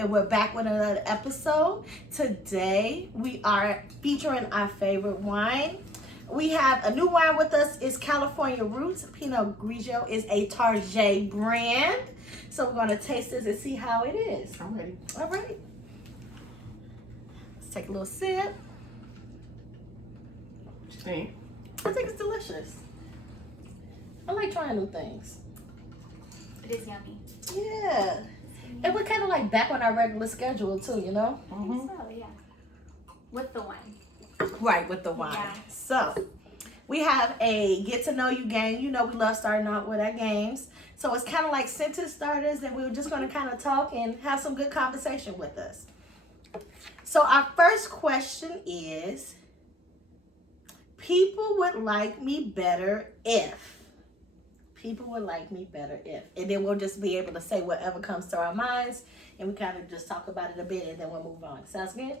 and we're back with another episode. Today we are featuring our favorite wine. We have a new wine with us. It's California Roots. Pinot Grigio is a Target brand. So we're going to taste this and see how it is. I'm ready. All right. Let's take a little sip. What you think? I think it's delicious. I like trying new things. It is yummy. Yeah. And we're kind of like back on our regular schedule too, you know? I think so, yeah. With the wine. Right, with the wine. Yeah. So, we have a get to know you game. You know we love starting out with our games. So, it's kind of like sentence starters, and we're just going to kind of talk and have some good conversation with us. So, our first question is, people would like me better if. People would like me better if. And then we'll just be able to say whatever comes to our minds, and we kind of just talk about it a bit, and then we'll move on. Sounds good?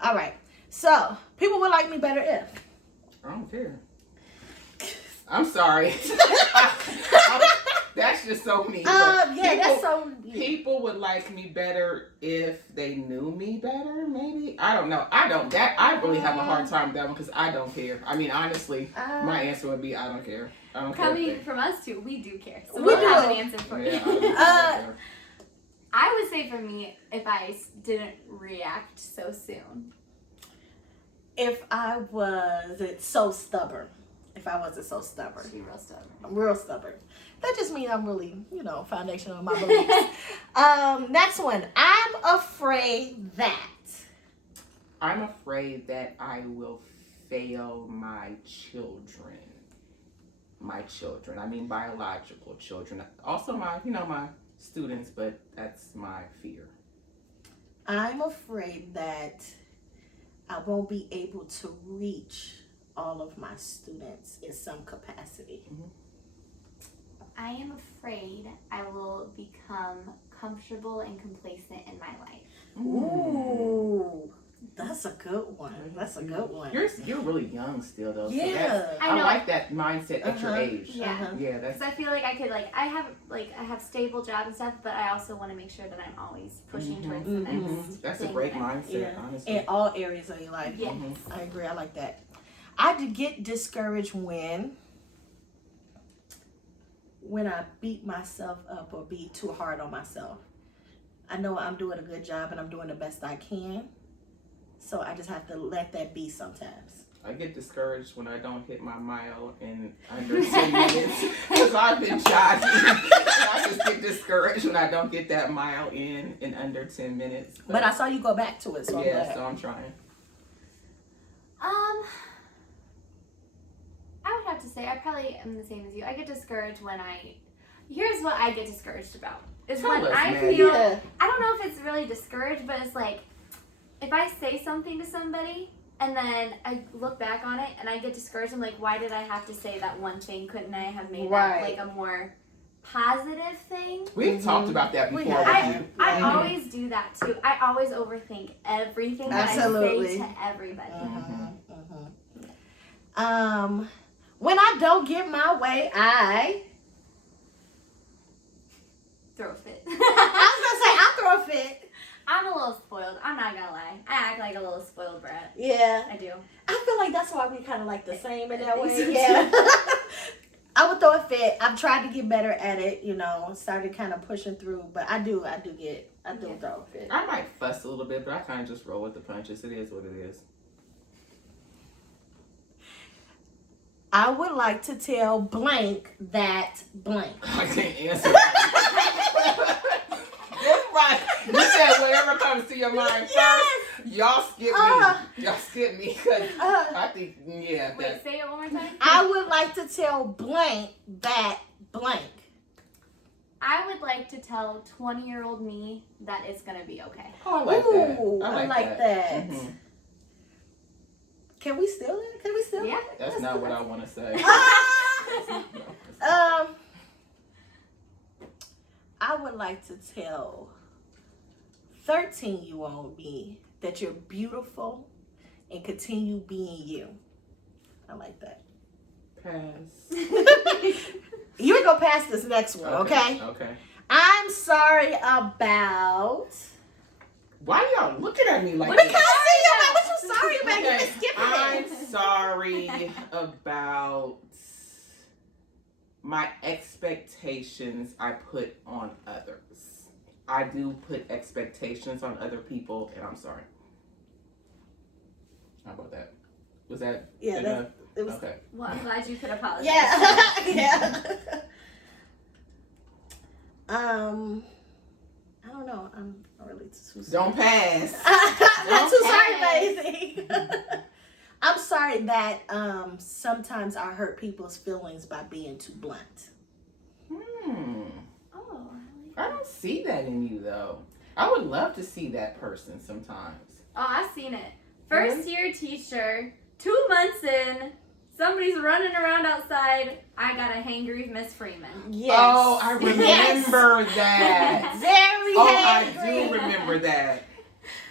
All right. So, people would like me better if. I don't care. I'm sorry. That's just so mean. That's so mean. People would like me better if they knew me better, maybe? I don't know. I really have a hard time with that one because I don't care. I mean, honestly, my answer would be I don't care. I don't care. Coming from us too, we do care. So We we'll do. have an answer for you. Yeah, I would say for me, if I didn't react so soon. If I wasn't so stubborn. If I wasn't so stubborn. Be real stubborn. I'm real stubborn. That just means I'm really, foundational in my beliefs. Next one. I'm afraid that. I'm afraid that I will fail my children. I mean, biological children. Also my students, but that's my fear. I'm afraid that I won't be able to reach all of my students in some capacity. Mm-hmm. I am afraid I will become comfortable and complacent in my life. Ooh, that's a good one. That's a good one. You're really young still, though. So Yeah. I like that mindset at your age. Yeah. Yeah, that's. Because I feel like I could I have stable job and stuff, but I also want to make sure that I'm always pushing towards the next. That's a thing great that I'm- mindset, honestly. In all areas of your life. Yes. I agree. I like that. I did get discouraged when I beat myself up or be too hard on myself. I know I'm doing a good job and I'm doing the best I can. So I just have to let that be sometimes. I get discouraged when I don't hit my mile in under 10 minutes because I've been jogging. I just get discouraged when I don't get that mile in under 10 minutes. But I saw you go back to it, so I'm glad. So I'm trying. I would have to say I probably am the same as you. I get discouraged when here's what I get discouraged about. Is Tell when us, I man. feel, Yeah. I don't know if it's really discouraged, but it's like, if I say something to somebody and then I look back on it and I get discouraged, I'm like, why did I have to say that one thing? Couldn't I have made that like a more positive thing? We've talked about that We before have. with you. I always do that too. I always overthink everything that Absolutely. I say to everybody. When I don't get my way, I Throw a fit. was gonna say I throw a fit. I'm a little spoiled. I'm not gonna lie. I act like a little spoiled brat. Yeah. I do. I feel like that's why we kind of like the same in that I way. think so, Yeah. I would throw a fit. I've tried to get better at it, started kind of pushing through, but I do throw a fit. I might fuss a little bit, but I kind of just roll with the punches. It is what it is. I would like to tell blank that blank. I can't answer that. You're right. You said whatever comes to your mind first. Y'all skip me. Y'all skip me because I think, yeah. Wait, say it one more time. I would like to tell blank that blank. I would like to tell 20-year-old me that it's gonna be okay. Oh, I like that. Ooh, I like that. Mhm. Can we steal it? Can we steal it? Yeah. That's not what I want to say. I would like to tell 13-year-old me that you're beautiful and continue being you. I like that. Pass. You're gonna pass this next one, okay? Okay. I'm sorry about Why y'all looking at me like Because that? what you sorry about? You Okay, been skipping I'm it. sorry about my expectations I put on others. I do put expectations on other people, and I'm sorry. How about that? Was that Yeah, it was. okay? Well, I'm glad you could apologize. Yeah, yeah. I don't know. I'm really too sorry. Don't pass. I'm not too sorry, pass. Maisie. I'm sorry that sometimes I hurt people's feelings by being too blunt. Oh, I don't see that in you though. I would love to see that person sometimes. Oh, I've seen it. First year teacher, 2 months in, somebody's running around outside. I got a hangry Miss Freeman. Yes. Oh, I remember that. Very Oh, hangry. I do remember that.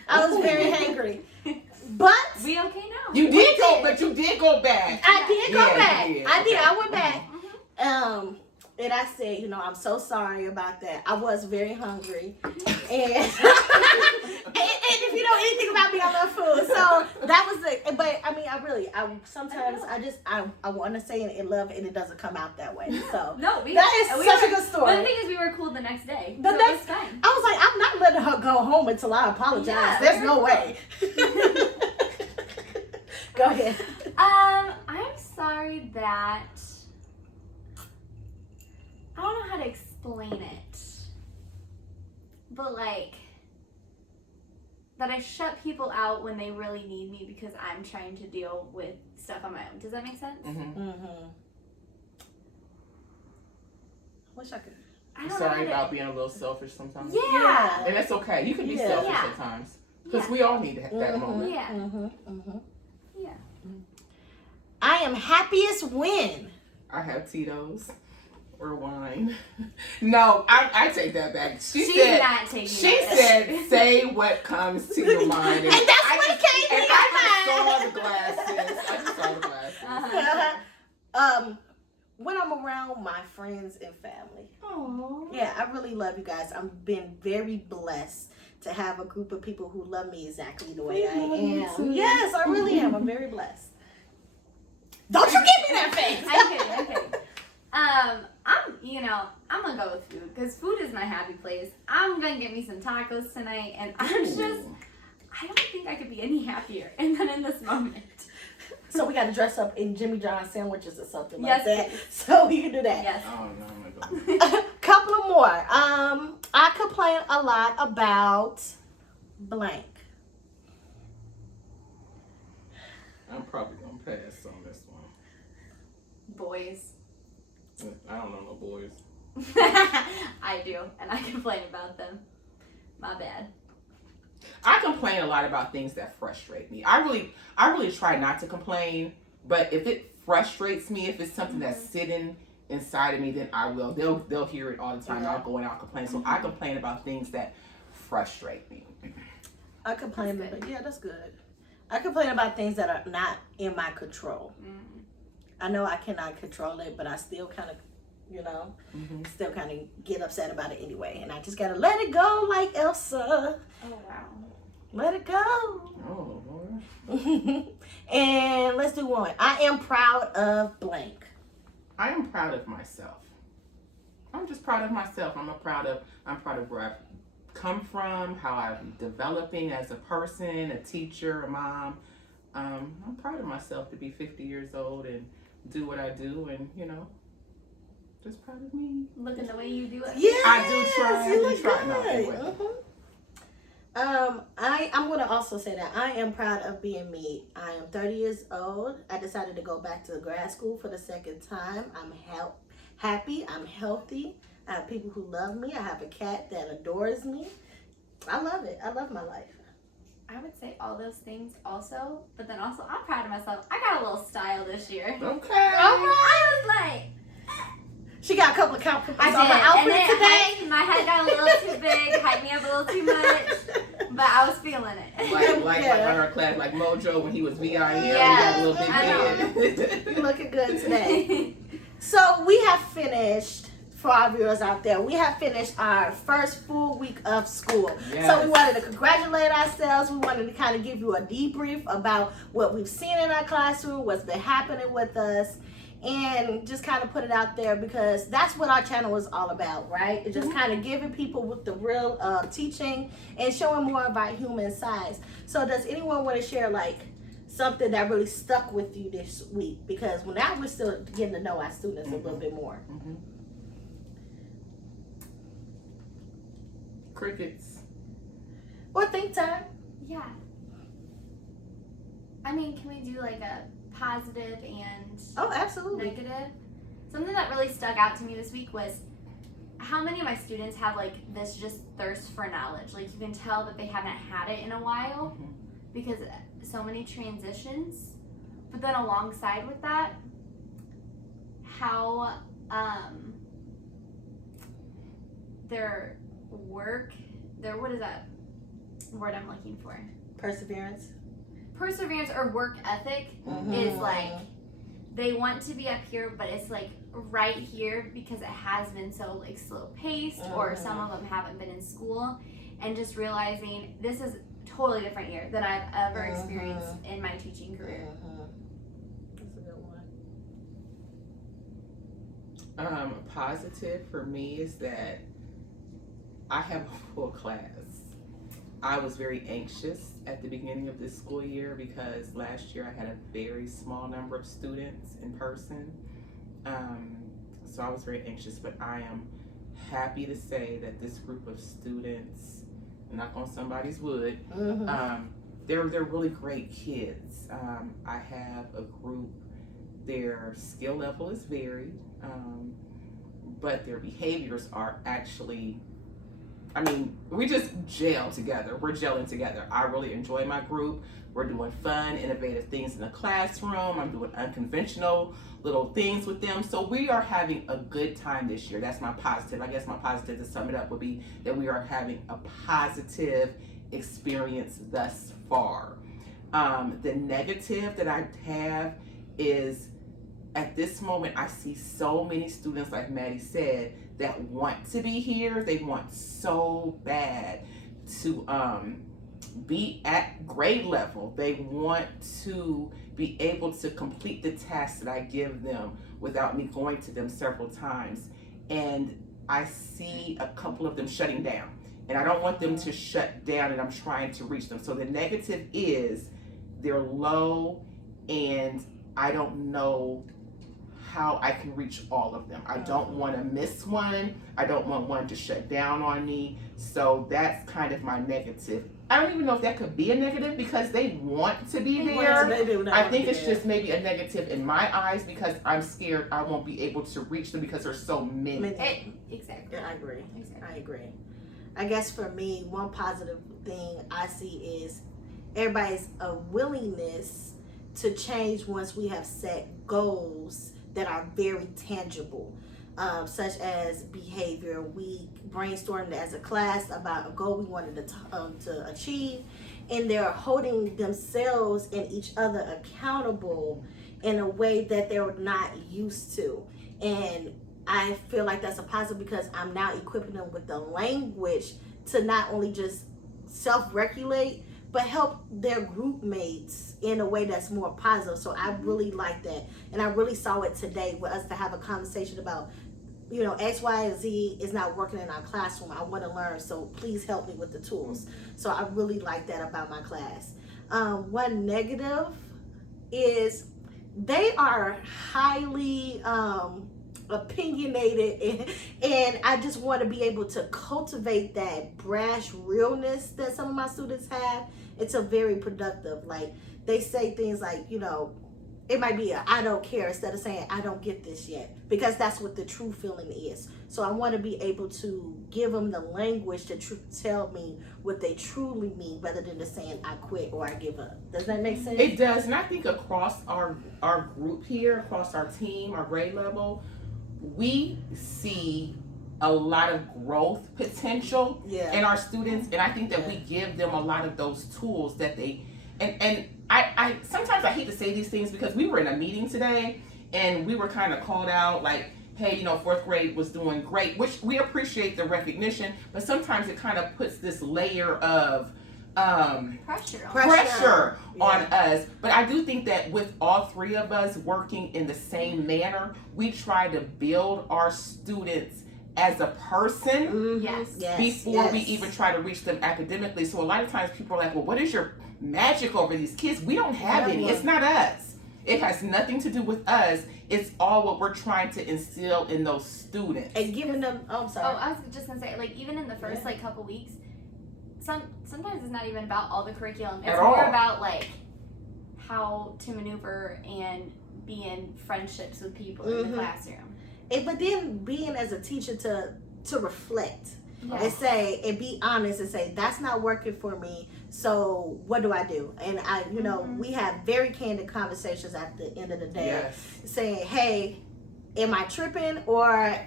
I was very hangry. But We okay now? You did go, but you did go back. I did go Yeah, back. you did. I did. Okay. I went back. And I said, I'm so sorry about that. I was very hungry. And if you know anything about me, I love food. So that was it. But I mean, I sometimes I want to say it in love and it doesn't come out that way. So No, that is such a good story. But the thing is, we were cool the next day. The So next- it was fine. I was like, I'm not letting her go home until I apologize. Yeah, There's very no cool. way. Go ahead. I'm sorry that I don't know how to explain it, but like that I shut people out when they really need me because I'm trying to deal with stuff on my own. Does that make sense? Wish I could. I don't know Sorry how to- about being a little selfish sometimes. Yeah. And that's okay. You can be Yeah. selfish Yeah. sometimes. Because Yeah. we all need that moment. Yeah. Yeah. I am happiest when. I have Tito's or wine. No, I take that back. She She's said, not taking she that. said, say what comes to your mind. And that's I what just, came to and your I just mind. saw the glasses. I just saw the glasses. Uh-huh. When I'm around my friends and family. Aww. Yeah, I really love you guys. I've been very blessed to have a group of people who love me exactly the way I am. Yes, I really am. I'm very blessed. Don't you give me that face. I'm kidding. I'm gonna go with food because food is my happy place. I'm gonna get me some tacos tonight, and I don't think I could be any happier. And then in this moment, So we got to dress up in Jimmy John's sandwiches or something Yes, like that. please. So we can do that. yes. Oh, no, I'm not going. Couple of more. I complain a lot about blank. I'm probably going to pass on this one. Boys. I don't know no boys. I do, and I complain about them. My bad. I complain a lot about things that frustrate me. I really try not to complain, but if it frustrates me, if it's something that's sitting inside of me, then I will. They'll hear it all the time. Yeah. I'll go and I'll complain. So I complain about things that frustrate me. I complain That's good. about, yeah, that's good. I complain about things that are not in my control. I know I cannot control it, but I still kind of, still kind of get upset about it anyway. And I just got to let it go like Elsa. Oh wow. Let it go. Oh, Lord. And let's do one. I am proud of blank. I am proud of myself. I'm just proud of myself. I'm proud of where I've come from, how I'm developing as a person, a teacher, a mom. I'm proud of myself to be 50 years old and do what I do, and just proud of me. Looking the way you do it. Yes, I do try. You I do look try. No, good. anyway. I'm gonna also say that I am proud of being me. I am 30 years old. I decided to go back to grad school for the second time. I'm happy. I'm healthy. I have people who love me. I have a cat that adores me. I love it. I love my life. I would say all those things also, but then also I'm proud of myself. I got a little style this year. Okay. I was like, She got a couple of compliments I on her did. outfit And today. then my head got a little too big, hyped me up a little too much, but I was feeling it. Like on our class, like Mojo when he was VIM, Yeah, he got a little big I know. head. You're looking good today. So we have finished for our viewers out there. We have finished our first full week of school. Yes. So we wanted to congratulate ourselves. We wanted to kind of give you a debrief about what we've seen in our classroom, what's been happening with us, and just kind of put it out there because that's what our channel is all about, right? It's just kind of giving people with the real teaching and showing more of our human sides. So does anyone want to share like something that really stuck with you this week? Because now we're still getting to know our students a little bit more. Crickets. Or think time. Yeah. I mean, can we do like a positive and Oh, absolutely. negative? Something that really stuck out to me this week was how many of my students have like this just thirst for knowledge. Like you can tell that they haven't had it in a while because so many transitions. But then alongside with that, how their work, what is that word I'm looking for? Perseverance Or work ethic is like they want to be up here, but it's like right here because it has been so like slow paced, or some of them haven't been in school, and just realizing this is totally different year than I've ever experienced in my teaching career. That's a good one. Positive for me is that I have a full class. I was very anxious at the beginning of this school year because last year I had a very small number of students in person. So I was very anxious, but I am happy to say that this group of students, knock on somebody's wood, they're really great kids. I have a group, their skill level is varied, but their behaviors are actually, I mean, we just gel together. We're gelling together. I really enjoy my group. We're doing fun, innovative things in the classroom. I'm doing unconventional little things with them. So we are having a good time this year. That's my positive. I guess my positive, to sum it up, would be that we are having a positive experience thus far. The negative that I have is at this moment, I see so many students, like Maddie said, that want to be here. They want so bad to be at grade level. They want to be able to complete the tasks that I give them without me going to them several times. And I see a couple of them shutting down. And I don't want them to shut down, and I'm trying to reach them. So the negative is they're low, and I don't know how I can reach all of them. I don't want to miss one. I don't want one to shut down on me. So that's kind of my negative. I don't even know if that could be a negative because they want to be there. I think it's just maybe a negative in my eyes because I'm scared I won't be able to reach them because there's so many. Exactly. Yeah, I agree. Exactly. I agree. I guess for me, one positive thing I see is everybody's a willingness to change once we have set goals that are very tangible, such as behavior. We brainstormed as a class about a goal we wanted to achieve, and they're holding themselves and each other accountable in a way that they're not used to. And I feel like that's a positive because I'm now equipping them with the language to not only just self-regulate, but help their group mates in a way that's more positive. So I really like that. And I really saw it today with us to have a conversation about, you know, X, Y, and Z is not working in our classroom. I want to learn, so please help me with the tools. So I really like that about my class. One negative is they are highly opinionated, and I just want to be able to cultivate that brash realness that some of my students have. It's a very productive, like they say things like, you know, it might be a I don't care instead of saying I don't get this yet, because that's what the true feeling is. So I want to be able to give them the language to tell me what they truly mean rather than just saying I quit or I give up. Does that make sense? It does. And I think across our group here, across our team, our grade level, we see a lot of growth potential in our students, and I think that we give them a lot of those tools that they and I sometimes I hate to say these things because we were in a meeting today and we were kind of called out, like, hey, you know, fourth grade was doing great, which we appreciate the recognition, but sometimes it kind of puts this layer of pressure on us. But I do think that with all three of us working in the same manner, we try to build our students as a person before we even try to reach them academically. So a lot of times people are like, well, what is your magic over these kids? We don't have any. It's not us. It has nothing to do with us. It's all what we're trying to instill in those students. And giving them, I was just gonna say, like, even in the first like couple weeks, sometimes it's not even about all the curriculum. It's more about like how to maneuver and be in friendships with people in the classroom. But then being as a teacher to reflect and say and be honest and say that's not working for me. So what do I do? And I, you know, we have very candid conversations at the end of the day, saying, hey, am I tripping or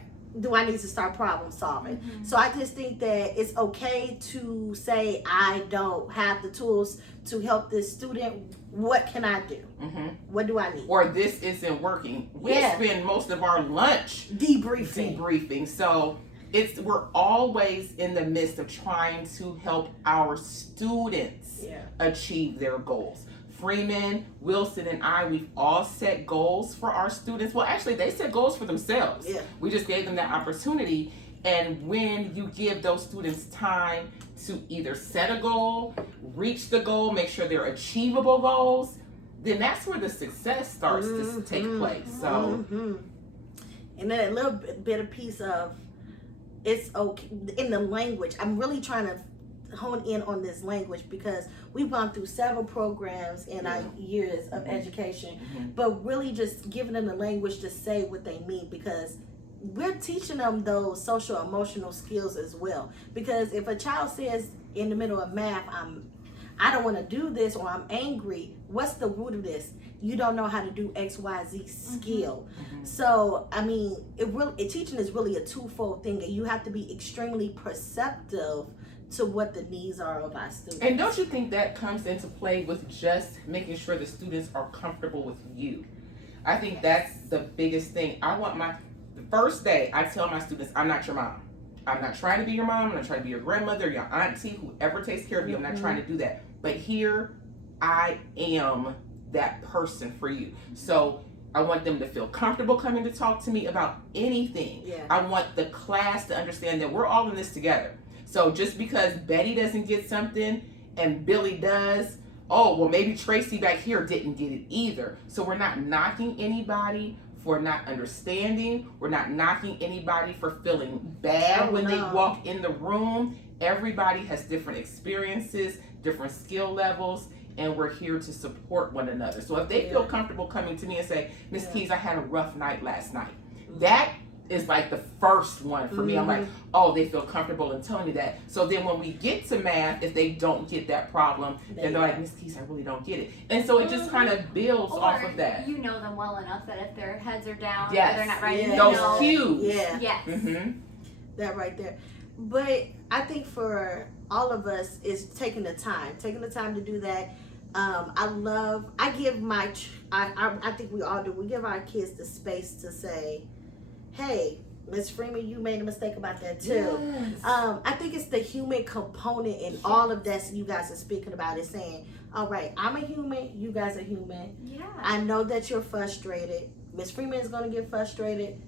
do I need to start problem solving? So I just think that it's okay to say I don't have the tools to help this student. What can I do? What do I need? Or this isn't working. We spend most of our lunch debriefing. So we're always in the midst of trying to help our students achieve their goals. Freeman, Wilson, and I, we've all set goals for our students. Well, actually, they set goals for themselves. We just gave them that opportunity. And when you give those students time to either set a goal, reach the goal, make sure they're achievable goals, then that's where the success starts to take place. So, and then a little bit of piece of it's okay in the language. I'm really trying to hone in on this language because we've gone through several programs in our years of education, but really just giving them the language to say what they mean, because we're teaching them those social emotional skills as well. Because if a child says in the middle of math, I don't want to do this, or I'm angry, what's the root of this? You don't know how to do XYZ skill. So I mean, teaching is really a twofold thing, and you have to be extremely perceptive to what the needs are of our students. And don't you think that comes into play with just making sure the students are comfortable with you? I think that's the biggest thing. The first day I tell my students, I'm not your mom. I'm not trying to be your mom. I'm not trying to be your grandmother, your auntie, whoever takes care of you. I'm not trying to do that. But here I am that person for you. So I want them to feel comfortable coming to talk to me about anything. I want the class to understand that we're all in this together. So just because Betty doesn't get something and Billy does, oh, well, maybe Tracy back here didn't get it either. So we're not knocking anybody for not understanding. We're not knocking anybody for feeling bad when they walk in the room. Everybody has different experiences, different skill levels, and we're here to support one another. So if they feel comfortable coming to me and say, Miss Keys, I had a rough night last night. That is like the first one for me. I'm like, oh, they feel comfortable in telling me that. So then when we get to math, if they don't get that problem, then they're like, Miss Keys, I really don't get it. And so it just kind of builds off of that. You know them well enough that if their heads are down, or they're not writing, those cues. That right there. But I think for all of us is taking the time to do that. I think we all do. We give our kids the space to say, hey, Ms. Freeman, you made a mistake about that too. I think it's the human component in all of that you guys are speaking about, is saying, all right, I'm a human, you guys are human. I know that you're frustrated. Ms. Freeman is going to get frustrated.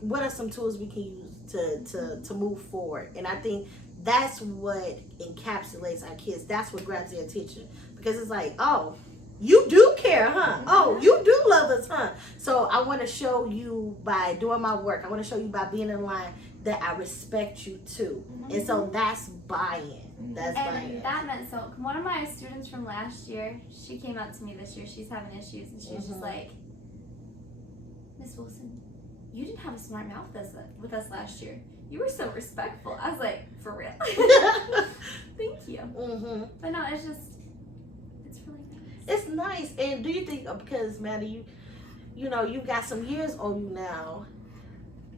What are some tools we can use to move forward? And I think that's what encapsulates our kids. That's what grabs their attention, because it's like, oh, you do care, huh? Oh, you do love us, huh? So I want to show you by doing my work. I want to show you by being in line that I respect you too. And so that's buy-in. That meant so. One of my students from last year, she came out to me this year. She's having issues, and she's just like, Miss Wilson, you didn't have a smart mouth with us last year. You were so respectful. I was like, for real? Thank you. But no, it's just, it's really nice. It's nice. And do you think, because Maddie, you've got some years on you now,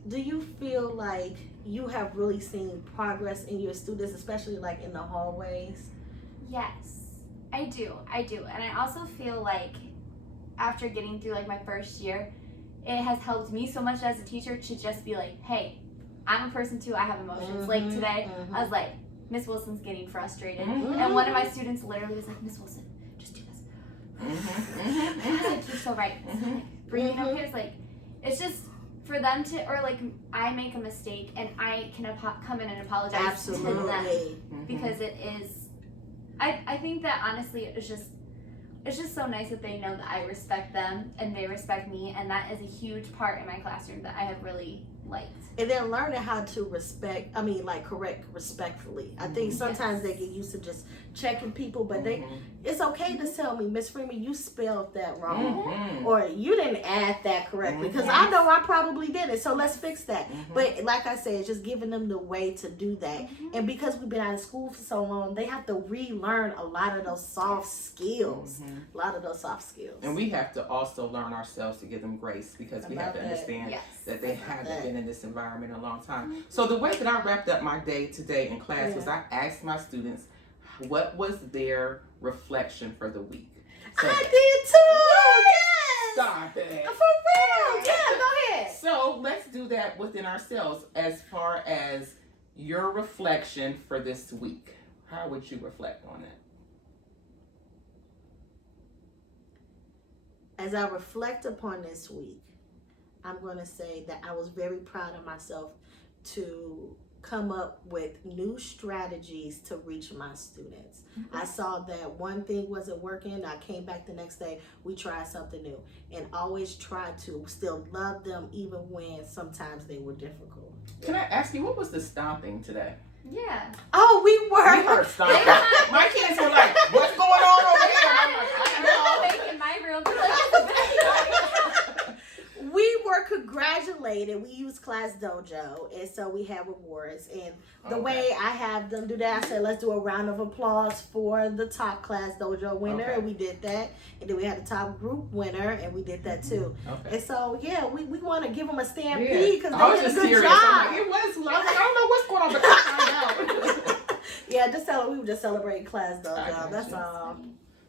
do you feel like you have really seen progress in your students, especially like in the hallways? Yes, I do. And I also feel like after getting through like my first year, it has helped me so much as a teacher to just be like, hey, I'm a person too, I have emotions. Like today, I was like, Miss Wilson's getting frustrated. And one of my students literally was like, Miss Wilson, just do this. I was like, you're so right. So like, breathing up here is like, it's just for them to, or like I make a mistake and I can come in and apologize to them. Because it is, I think that honestly it's just so nice that they know that I respect them and they respect me, and that is a huge part in my classroom that I have really liked. And then learning how to correct respectfully. I think sometimes they get used to just checking people, but it's okay to tell me, Miss Freeman, you spelled that wrong, or you didn't add that correctly, because I know I probably did it, so let's fix that. But like I said, it's just giving them the way to do that. And because we've been out of school for so long, they have to relearn a lot of those soft skills. And we have to also learn ourselves to give them grace, because we have to understand that they haven't been in this environment a long time. So the way that I wrapped up my day today in class was I asked my students what was their reflection for the week. So, I did too! Yes! Stop it! For real! Yeah, go ahead. So let's do that within ourselves as far as your reflection for this week. How would you reflect on that? As I reflect upon this week, I'm going to say that I was very proud of myself to come up with new strategies to reach my students. I saw that one thing wasn't working. I came back the next day. We tried something new, and always try to still love them even when sometimes they were difficult. Can I ask you, what was the stomping today? Yeah. Oh, we heard stomping. My kids were like, what's going on over here? And I'm like, I don't know. In my room. We were congratulated. We use Class Dojo, and so we have awards. And the way I have them do that, I said, let's do a round of applause for the top Class Dojo winner, and we did that. And then we had the top group winner, and we did that too. And so, yeah, we want to give them a stampede because they did a good job. I'm like, I was like, I don't know what's going on, but I find out. Yeah, we were just celebrating Class Dojo. That's all.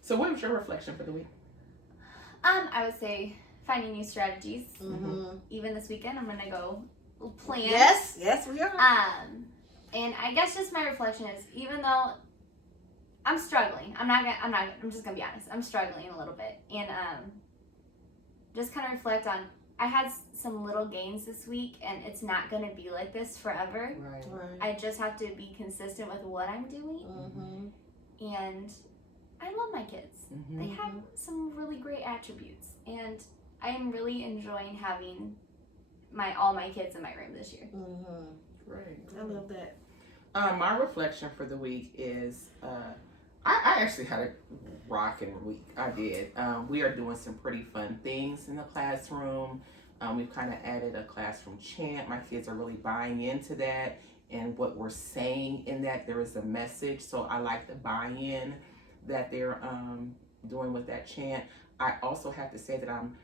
So what was your reflection for the week? I would say finding new strategies. Even this weekend, I'm gonna go plan. Yes, we are. And I guess just my reflection is, even though I'm struggling, I'm just gonna be honest. I'm struggling a little bit, and just kind of reflect on. I had some little gains this week, and it's not gonna be like this forever. Right. I just have to be consistent with what I'm doing, and I love my kids. They have some really great attributes, and I am really enjoying having all my kids in my room this year. Great. I love that. My reflection for the week is I actually had a rocking week. I did. We are doing some pretty fun things in the classroom. We've kind of added a classroom chant. My kids are really buying into that, and what we're saying in that, there is a message. So I like the buy-in that they're doing with that chant. I also have to say that I'm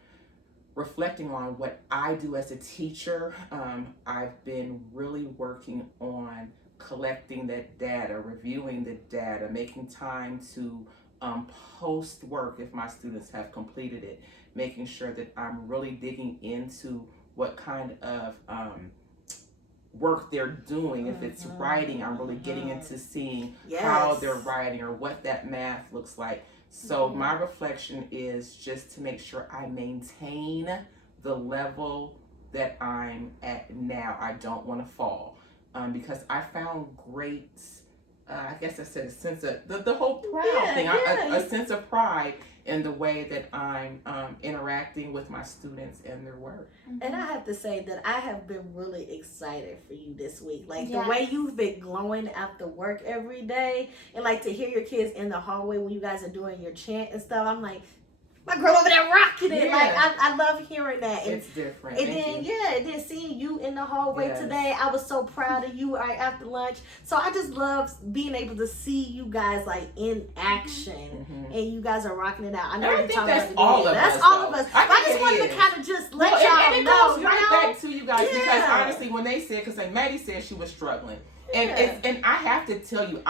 reflecting on what I do as a teacher. I've been really working on collecting that data, reviewing the data, making time to post work if my students have completed it, making sure that I'm really digging into what kind of work they're doing. If it's writing, I'm really getting into seeing how they're writing or what that math looks like. So my reflection is just to make sure I maintain the level that I'm at now. I don't want to fall, because I found great, I guess I said a sense of, the whole proud thing, a sense of pride in the way that I'm interacting with my students and their work. And I have to say that I have been really excited for you this week. Like the way you've been glowing after work every day, and like to hear your kids in the hallway when you guys are doing your chant and stuff. I'm like, my girl over there rocking it. Like I love hearing that. And, it's different. And then seeing you in the hallway today, I was so proud of you right after lunch. So I just love being able to see you guys like in action, and you guys are rocking it out. I know I think that's all of us. That's all of us. I just wanted to kind of just let y'all know. And it goes right back to you guys, because honestly, when they said, because like Maddie said she was struggling, and I have to tell you,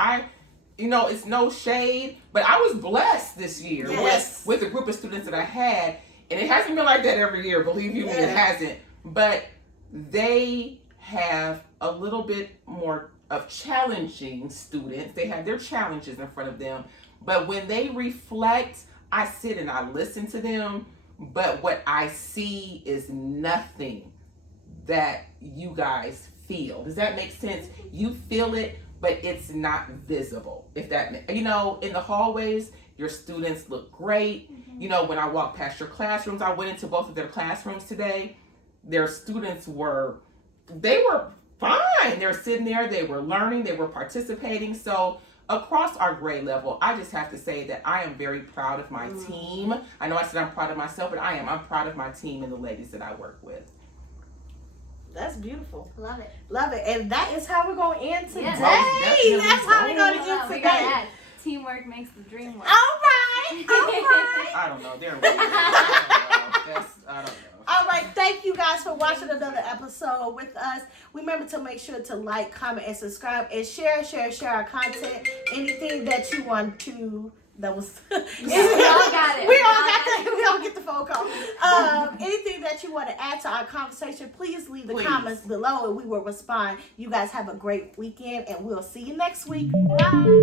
it's no shade, but I was blessed this year with the group of students that I had, And it hasn't been like that every year, believe you me, it Yeah. hasn't. But they have a little bit more of challenging students. They have their challenges in front of them. But when they reflect, I sit and I listen to them. But what I see is nothing that you guys feel. Does that make sense? You feel it, but it's not visible. If that, you know, in the hallways, your students look great. You know, when I walked past your classrooms, I went into both of their classrooms today. Their students were fine. They were sitting there, they were learning, they were participating. So across our grade level, I just have to say that I am very proud of my team. I know I said I'm proud of myself, but I'm proud of my team and the ladies that I work with. That's beautiful. Love it. Love it. And that is how we're going to end today. Yeah. That's how we're going to end We today. gotta add, teamwork makes the dream work. All right. All right. I don't know. They're weird. I don't know. All right, thank you guys for watching another episode with us. Remember to make sure to like, comment, and subscribe, and share our content. Anything that you want to, that was. We all got it. We all get the phone call. Anything that you want to add to our conversation, please leave the comments below, and we will respond. You guys have a great weekend, and we'll see you next week. Bye.